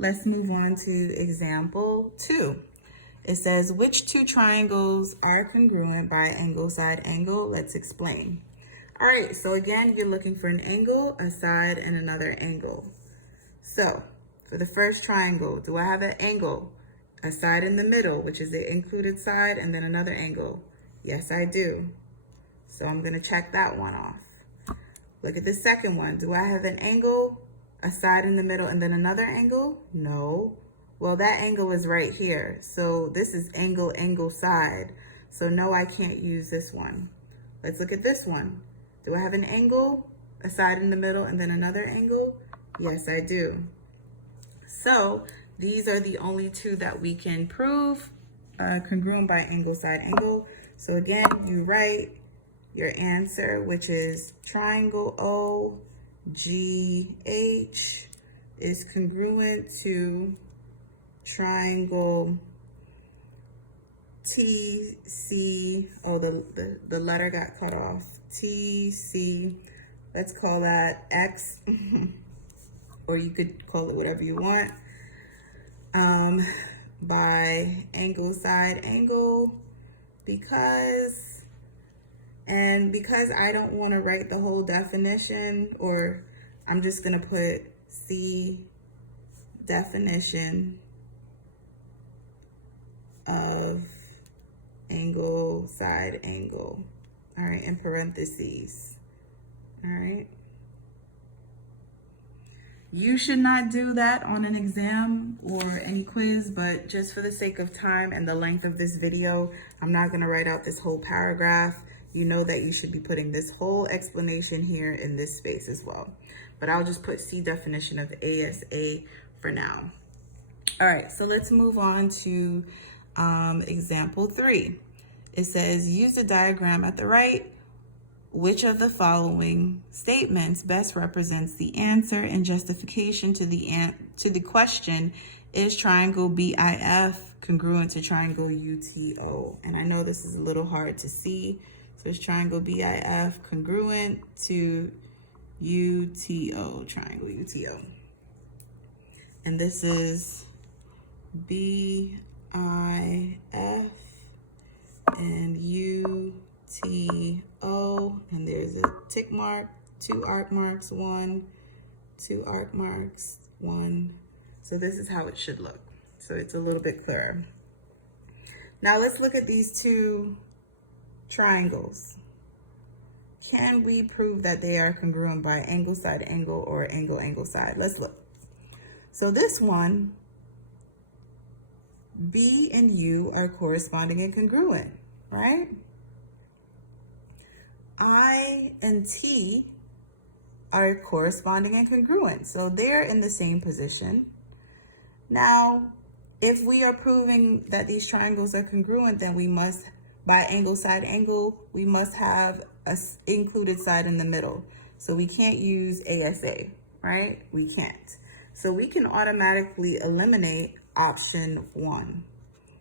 let's move on to example 2. It says, which two triangles are congruent by angle, side, angle? Let's explain. All right, so again, you're looking for an angle, a side, and another angle. So for the first triangle, do I have an angle, a side in the middle, which is the included side, and then another angle? Yes, I do. So I'm gonna check that one off. Look at the second one. Do I have an angle, a side in the middle, and then another angle? No. Well, that angle is right here. So this is angle, angle, side. So no, I can't use this one. Let's look at this one. Do I have an angle, a side in the middle, and then another angle? Yes, I do. So these are the only two that we can prove congruent by angle, side, angle. So again, you write your answer, which is triangle OGH is congruent to triangle TC. Oh, the letter got cut off. TC. Let's call that X, or you could call it whatever you want. By angle, side, angle, because I don't want to write the whole definition, or I'm just gonna put C definition of angle, side, angle. All right, in parentheses. All right. You should not do that on an exam or any quiz, but just for the sake of time and the length of this video, I'm not gonna write out this whole paragraph. You know that you should be putting this whole explanation here in this space as well. But I'll just put C definition of ASA for now. All right, so let's move on to example 3. It says, use the diagram at the right. Which of the following statements best represents the answer and justification to the question, is triangle BIF congruent to triangle UTO? And I know this is a little hard to see. So it's triangle BIF congruent to UTO, triangle UTO. And this is BIF and UTO, and there's a tick mark, 2 arc marks, 1, 2 arc marks, 1. So this is how it should look. So it's a little bit clearer. Now let's look at these two triangles. Can we prove that they are congruent by angle, side, angle, or angle, angle, side? Let's look. So this one, B and U are corresponding and congruent, right? I and T are corresponding and congruent. So they're in the same position. Now, if we are proving that these triangles are congruent, then we must, by angle, side, angle, we must have an included side in the middle. So we can't use ASA, right? We can't. So we can automatically eliminate option 1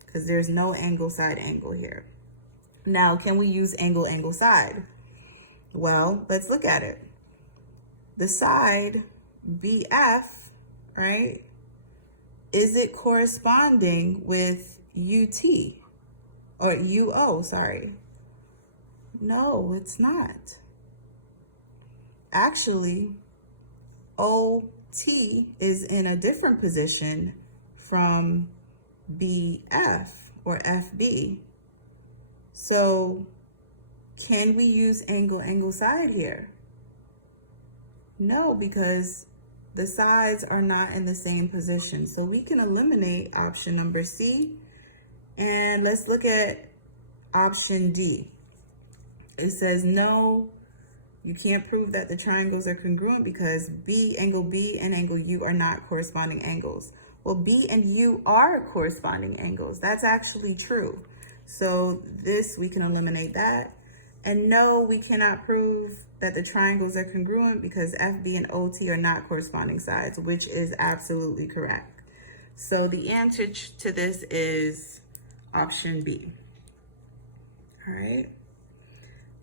because there's no angle, side, angle here. Now, can we use angle, angle, side? Well, let's look at it. The side, BF, right? Is it corresponding with UT or UO, sorry? No, it's not. Actually, OT is in a different position from BF or FB. So can we use angle, angle, side here? No, because the sides are not in the same position. So we can eliminate option number C. And let's look at option D. It says no, you can't prove that the triangles are congruent because angle B and angle U are not corresponding angles. Well, B and U are corresponding angles. That's actually true. So this, we can eliminate that. And no, we cannot prove that the triangles are congruent because FB and OT are not corresponding sides, which is absolutely correct. So the answer to this is option B. All right.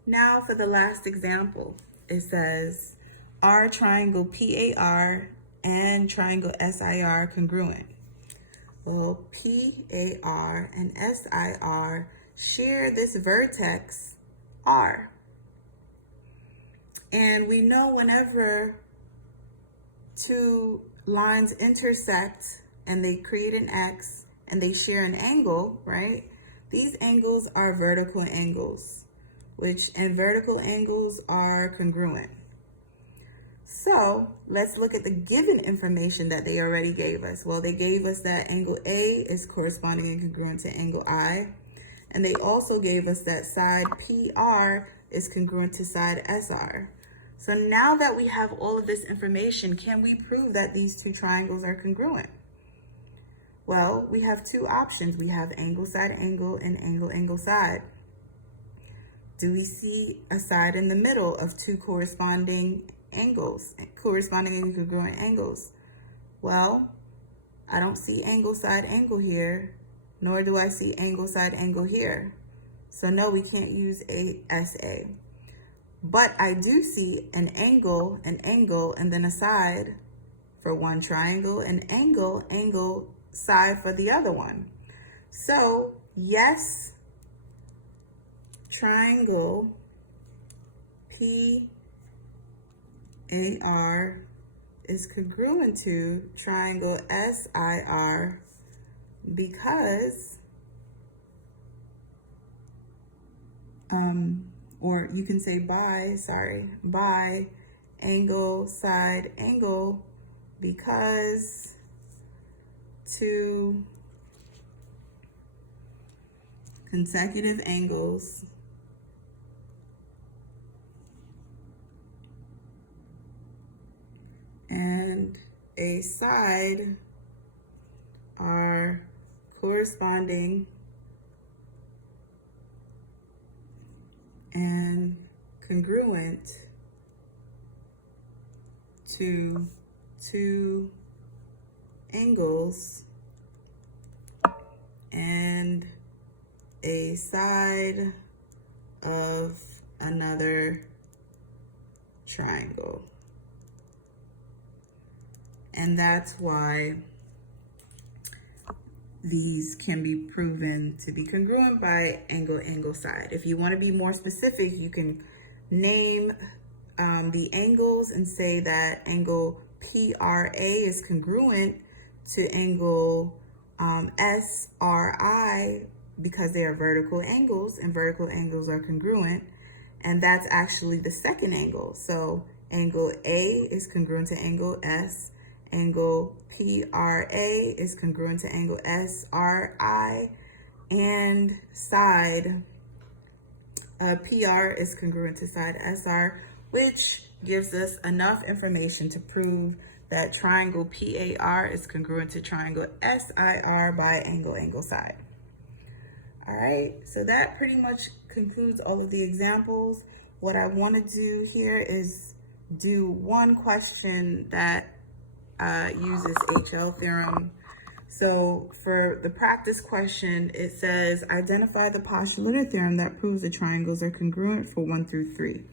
Now for the last example, it says, are triangle PAR and triangle SIR congruent? Well, PAR and SIR share this vertex R. And we know whenever two lines intersect and they create an X and they share an angle, right? These angles are vertical angles, and vertical angles are congruent. So let's look at the given information that they already gave us. Well, they gave us that angle A is corresponding and congruent to angle I. And they also gave us that side PR is congruent to side SR. So now that we have all of this information, can we prove that these two triangles are congruent? Well, we have two options. We have angle side angle and angle angle side. Do we see a side in the middle of two corresponding angles, corresponding and congruent angles? Well, I don't see angle side angle here, nor do I see angle side angle here. So no, we can't use a SA. But I do see an angle, and then a side for one triangle, an angle, side for the other one. So yes, triangle PAR is congruent to triangle SIR because, or you can say by angle side angle, because two consecutive angles and a side are corresponding and congruent to two angles and a side of another triangle. And that's why these can be proven to be congruent by angle side. If you want to be more specific, you can name the angles and say that angle PRA is congruent to angle SRI because they are vertical angles, and vertical angles are congruent. And that's actually the second angle. So angle A is congruent to angle S. Angle PRA is congruent to angle SRI, and side PR is congruent to side SR, which gives us enough information to prove that triangle PAR is congruent to triangle SIR by angle side. All right, so that pretty much concludes all of the examples. What I want to do here is do one question that uses HL theorem. So for the practice question, it says, identify the postulator theorem that proves the triangles are congruent for 1 through 3.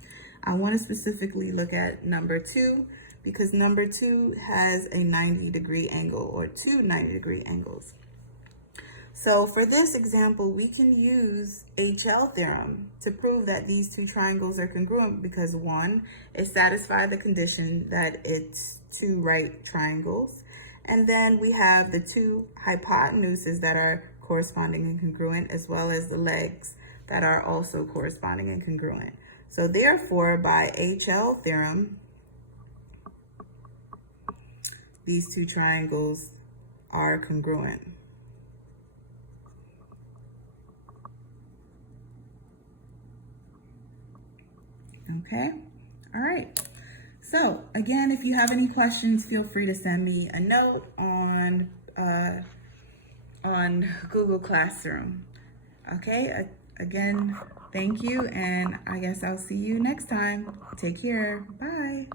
I want to specifically look at number 2 because number 2 has a 90-degree angle, or two 90-degree angles. So for this example, we can use HL theorem to prove that these two triangles are congruent because one, it satisfies the condition that it's two right triangles. And then we have the two hypotenuses that are corresponding and congruent, as well as the legs that are also corresponding and congruent. So therefore, by HL theorem, these two triangles are congruent. Okay, all right. So again, if you have any questions, feel free to send me a note on Google Classroom. Okay, again, thank you, and I guess I'll see you next time. Take care, bye.